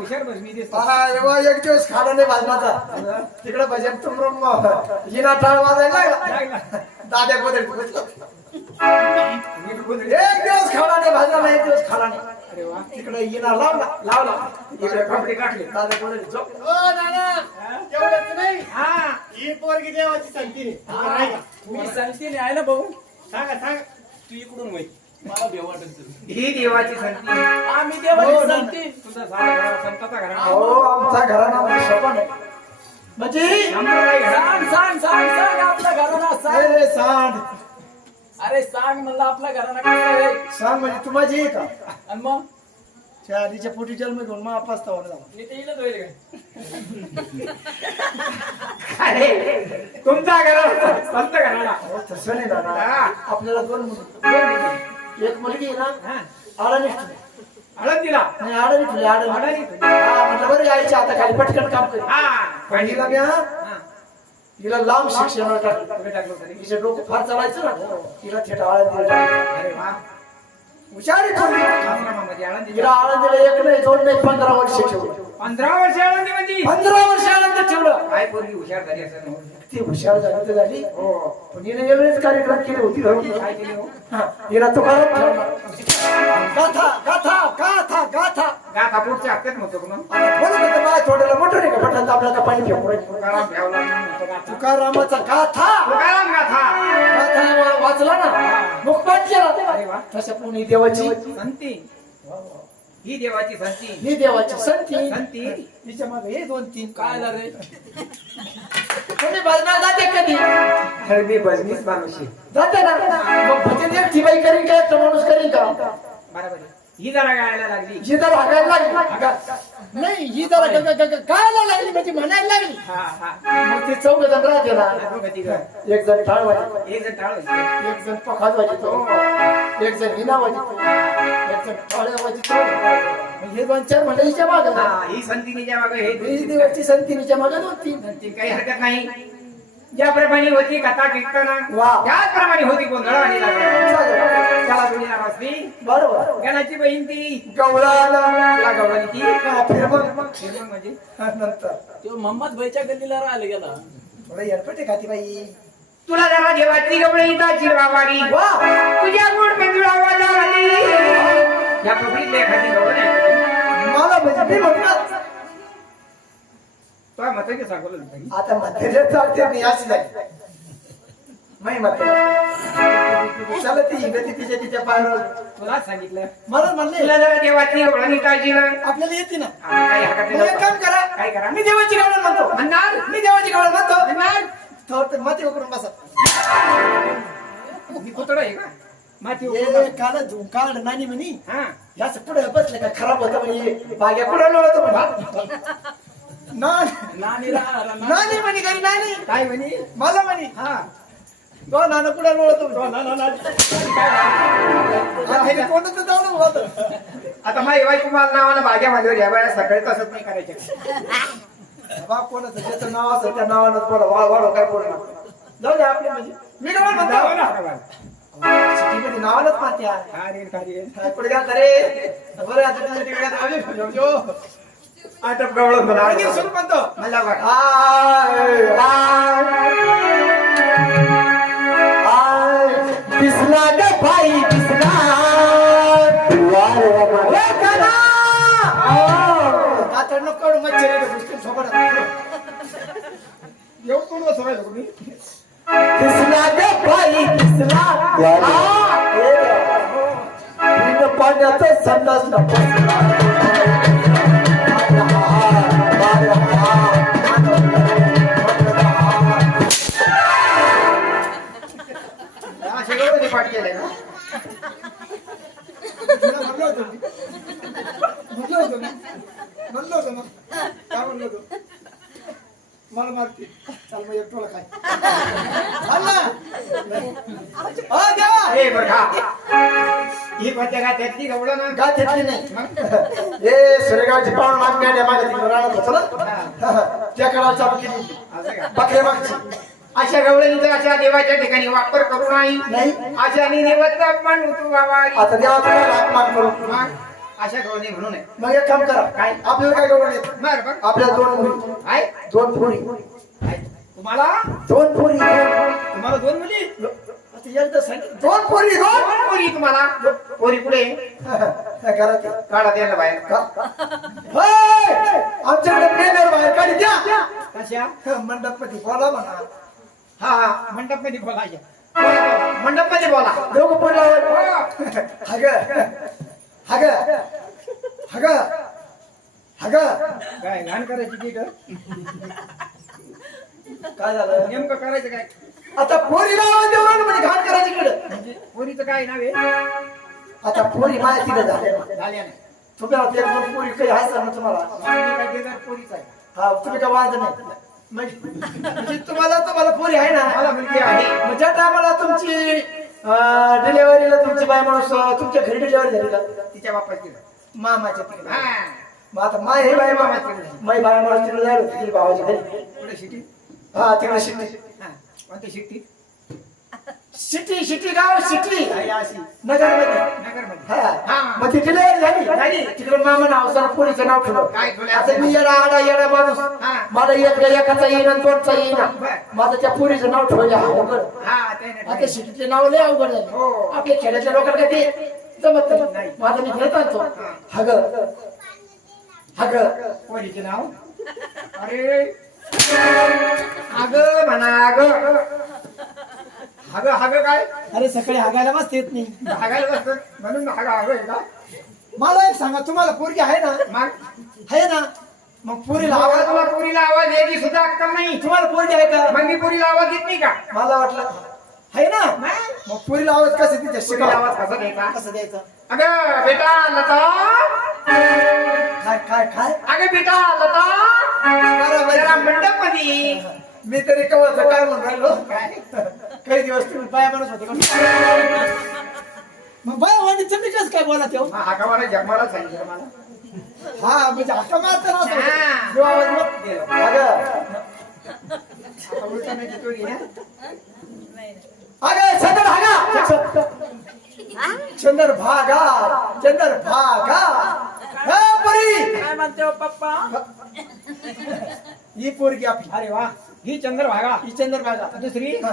हुशार भजनी दिसतो. हा एव्हा एक दिवस खाडा नाही भाजनाचा तिकडे भजन तुमरम हिना टाळ वाजायला लागला दाद्या गोदडीत बसलो. एक दिवस खाडा नाही भाजला नाही एक दिवस खाडा नाही. अरे वा. तिकडे हिना लावला इकडे कपडे टाकले. दाद्या गोदडीत झोप. ओ नाना एवढंच नाही हा ही पोरगी देवाची सांगते नाही का? मी सांगते आहे ना भाऊ. सांगा तू इकडून वय मला देव वाटत. ही देवाची संती. आम्ही देवाची सांगते. तुझा संताचा घराणा. हो आमचा घराणा म्हणजे सोपा नाही म्हणजे सांग आपल्या घराणा सांग. अरे सांग अरे सांग म्हणलं आपल्या घराणा काय आहे. सांग म्हणजे तू माझी आहे का आणि मग त्या आधीच्या पोटी जन्म घेऊन मग पाचता वाढ झाला. मी ते इलच होईल काय. अरे तुमचा घराणा संत घराणा. अहो, तसं नाही दादा आपल्याला दोन मुली एक मुलगी आहे ना आडाणी आळंदीला. नाही आडाणी ठेवली आडाणी म्हटलं बरं यायच्या आता खाली पटकन काम करी पण हिला मी हिला लांब शिक्षणावर टाकलं तिचे डोकं फार चालायचं ना तिला थेट आळंदीला अरे वा. हुशार आहे पोरगी. आश्रमामध्ये आळंदी. तिला आळंदीला एक नाही दोन नाही 15 वर्ष ठेवलं. 15 वर्ष आळंदी मध्ये. 15 वर्ष आळंदीत ठेवलं. काय पोरगी हुशार झाली असं. ती हुशार झाली तर झाली हो. पण हिने वेगळेच कार्यक्रम केले होती घरून. काय केली हो. हिला तो गाथा गाथा गाथा गाथा गाथा पुढच्या हप्त्यात म्हणतो का मग. आता बोलत होतं मला थोड्याला मोठं नाही का बटन दाबला का पाणी घेऊन तुकाराम घ्यावं लागलं म्हणतो गाथा. तुकारामाचा गाथा तुकाराम गाथा. गाथा वाचला ना मुखपाठ केला अरे वा. तसं पुणे देवाची संती. ही देवाची संती. मी देवाची संती संती. तिच्या मागे हे 2-3 काय झालं रे. तुम्ही भजनाला जाते कधी अरे मी भजनीच माणूस आहे. जाते ना मग भजन एकटी बाई करीन का एकटा माणूस करीन का बरोबर आहे. ही जरा गायला लागली. ही जरा हागायला लागली नाही ही जरा गायला लागली म्हणजे म्हणायला लागली हा हा. मग ते 4 जण राहते ना दोघं तिघं. एक जण टाळ वाजतो एक जण टाळ वाजवतो. एक जण पखात वाजतो एक जण विना वाजतो एक जण टाळ्या वाजतो हे 2-4 म्हणजे हिच्या मागं हा, ही संतीनीच्या मागे हे ही देवाची संतीनीच्या मागं 2-3 संती. काही हरकत नाही. ज्याप्रमाणे होती कथा कीर्तन वा. त्याचप्रमाणे होती गोंधळ आणि लागला. त्याला जोडीला बसली बरोबर गणाची बहीण ती. गवळाला तिला गवळणी ती. फिरमग फिरमग म्हणजे नंतर तो मोहम्मद भाईच्या गल्लीला राहिला गेला. थोडं येडपटे खाती बाई तुला जरा देवाची गवळणी ताची वावारी. वा तुझ्या गोड मंजुळा वाजवली. या पब्लिकला एखादी गवळण आहे. मला म्हणजे मी म्हणतात तो मत की सांगलं नाही. आता मध्ये चालते मी अशी झाली नाही मत चला ती गती तिच्या पायावर तुलाच सांगितलं. मला म्हणले तुला जरा देवाची गवळणी ताची ना. आपल्याला येते ना काही हरकत मग एक नाही. काम करा काय करा. मी देवाची गावण म्हणतो म्हणणार. मी देवाची गावण म्हणतो म्हणणार. थोडं माती उकरून बसा मी कुतडा आहे का. माती हे उकळून. काल झुंकाळ नानी म्हणी हा. याच पुढे बसले का खराब होतं म्हणजे बाग्या पुढे लोळतो म्हणा नानी म्हणी काही नानी काय म्हणे. मला म्हणी हा. तो नाना पुढे लोळतो कोणतं जाऊन होत आता माझी बाई तुम्हाला नावानं भाग्या माझ्यावर या बाया सकाळी तसंच नाही करायचं. बा कोणाचं ज्याचं नाव असं त्या नावानं बोला वाढ काय बोलणार जाऊ द्या आपले म्हणजे मी काय म्हणतो सिटीमध्ये नावानच माती आहे पुढे घ्या रे बरं आता तिकडे आटप गवळण म्हणा. आणखी सुरू म्हणतो मला बघ. पिसला ग भाई पिसला आता नको मच्छर सोबत येऊ कोण बसवायला तुम्ही. पिसला ग भाई पिसला पाण्याचा संडास पाठ केलंय ना. म्हणलं होतं ना काय म्हणलं होतं मला मारते चाल मग एकटोला काय हे बघा ही कोणत्या गात्यातली गवळण ना. गात घेतली नाही हे सुरेगावची पाहून मागण्या मागे तिकडे राहत होतं ना त्या काळात चालू केली असं का. बकऱ्या मागची अशा गवळणीचा अशा देवाच्या ठिकाणी वापर करू नाही. नाही अशा निवत आपण होतो बाबा. आता देवाचा काय अपमान करू अशा गवळणी म्हणून आहे. मग एक काम करा काय? आपल्याला काय गवळण येत बरं बरं आपल्याला दोन मुली काय दोन पोरी काय? तुम्हाला दोन पोरी तुम्हाला दोन मुली आता एकदा सांगितलं. दोन पोरी दोन दोन पोरी तुम्हाला पोरी पुढे करा ते. काढा द्यायला बाहेर होय! आमच्याकडे प्रेमर बाहेर काढी द्या कशा मंडप मध्ये बोला म्हणा हा हा मंडप मध्ये बोलायच्या मंडप मध्ये बोला दोघं पोरला हो. हग हग हग हग काय घाण करायची की ग? काय झालं नेमकं करायचं काय आता पोरीला आवाज देऊ नका म्हणजे घाण करायची कडे म्हणजे पोरीचं काय नाव आहे आता पोरी माझ्या तिकडे झाल्या झाल्या नाही तुम्हाला ते दोन पोरी काही आहे ना तुम्हाला माझी काय देणार पोरीच आहे हा तुम्ही काय वाद नाही म्हणजे तुम्हाला पोरी आहे ना मला मुलगी आहे मग ज्या टायमाला तुमची डिलेव्हरीला तुमची बाय माणूस तुमच्या घरी डिलेव्हरी झाली का तिच्या बापाची मामाच्या तिकडे हा मग आता माय हे बाय मामाच्या तिकडे माय बाय माणूस तिकडे जायला होती तिच्या भावाच्या घरी पुढे सिटी हा तिकडे शिट्टी हा कोणती सिटी सिटी सिटी गाव सिटी अशी नगर मध्ये नगर मध्ये हा मग ती डिलेव्हरी झाली झाली. तिकडे मामा नाव सर पोरीचं नाव ठेवलं काय ठेवलं? आता मी येडा माणूस हा. मला एकाचा येईना दोनचा येईना बरं. माझं त्या पोरीचं नाव ठेवलं अवघड हा त्याने आता सिटीतले नाव लय अवघड झाले हो. आपल्या खेड्यातल्या लोकांना काय ते जमत नाही माझं मी घेत आणतो हग हग पोरीचे नाव अरे अग म्हणा अग हग काय अरे सकाळी हागायला मस्त येत नाही हागायला बसतं म्हणून हग आहे का मला एक सांगा तुम्हाला पोरगी आहे ना मग आहे ना मग पोरीला आवाज आवाज तुला पोरीला आवाज यायची सुद्धा अक्कल नाही तुम्हाला पोरगी आहे का मग मी पोरीला आवाज देत नाही का मला वाटलं आहे ना मग पोरीला आवाज कसा तिथे पोरीला शिकावा आवाज कसा द्यायचा कसं द्यायचं अगं बेटा लता काय काय काय अगं बेटा लता जरा मंडप मध्ये मी तरी कवच काय म्हणून राहिलो काही दिवस तुम्ही बाया माणूस होते का मग बाया वाणी तुम्ही कसं काय बोला तेव्हा हाका मला जगमाला सांगितलं मला हा म्हणजे हक्का मारता ना हा. जो आवाज मग गेलो. अगं आता उलटा नाही देतोय ना. अगं चंदर भागा चंदर भागा चंदर भागा हा परी काय म्हणते हो पप्पा ही पोरगी आपली अरे वा ही चंद्रभागा ही चंदर भागा दुसरी हा.